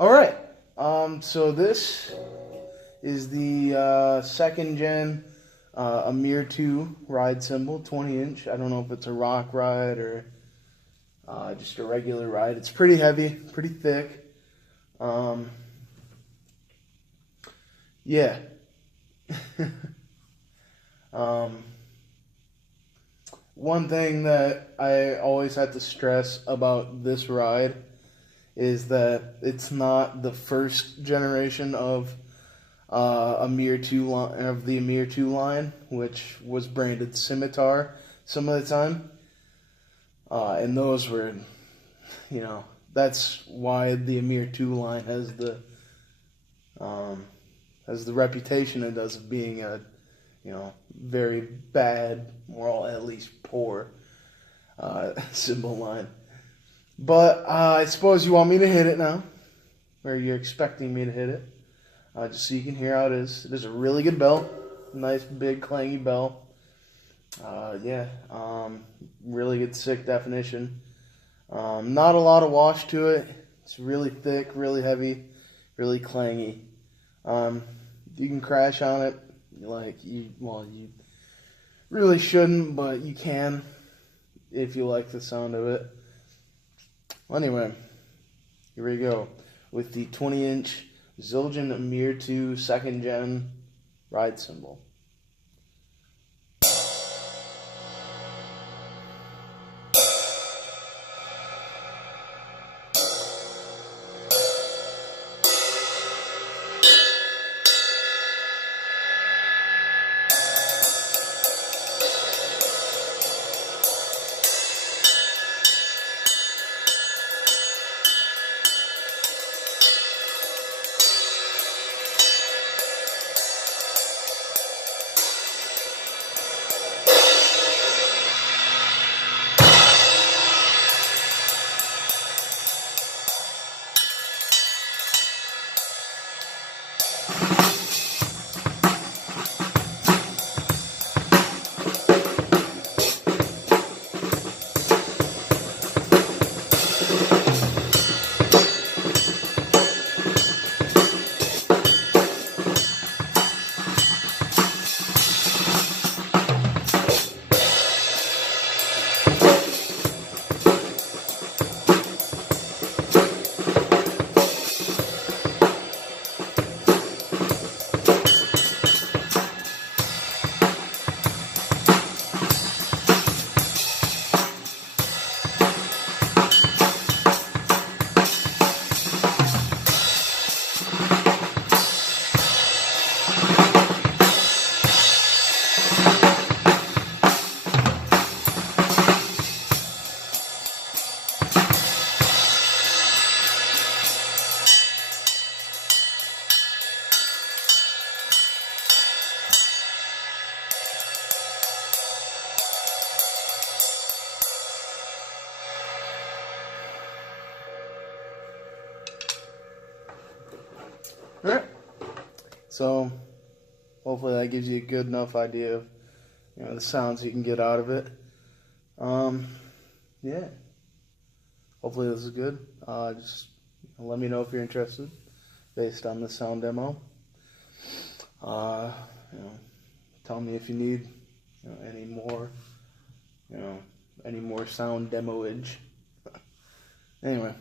All right. So this is the second gen Amir 2 ride cymbal, 20-inch. I don't know if it's a rock ride or just a regular ride. It's pretty heavy, pretty thick. Yeah. One thing that I always have to stress about this ride is that it's not the first generation of Amir 2 of the Amir 2 line, which was branded Scimitar some of the time, and those were, that's why the Amir 2 line has the reputation it does of being a very bad, or at least poor cymbal line. But I suppose you want me to hit it now, or you're expecting me to hit it, just so you can hear how it is. It is a really good bell, nice big clangy bell. Really good sick definition. Not a lot of wash to it. It's really thick, really heavy, really clangy. You can crash on it, you really shouldn't, but you can if you like the sound of it. Anyway, here we go with the 20-inch Zildjian Amir 2 2nd Gen ride cymbal. Alright, so hopefully that gives you a good enough idea of the sounds you can get out of it. Yeah, hopefully this is good. Just let me know if you're interested based on the sound demo. Tell me if you need any more sound demoage. Anyway.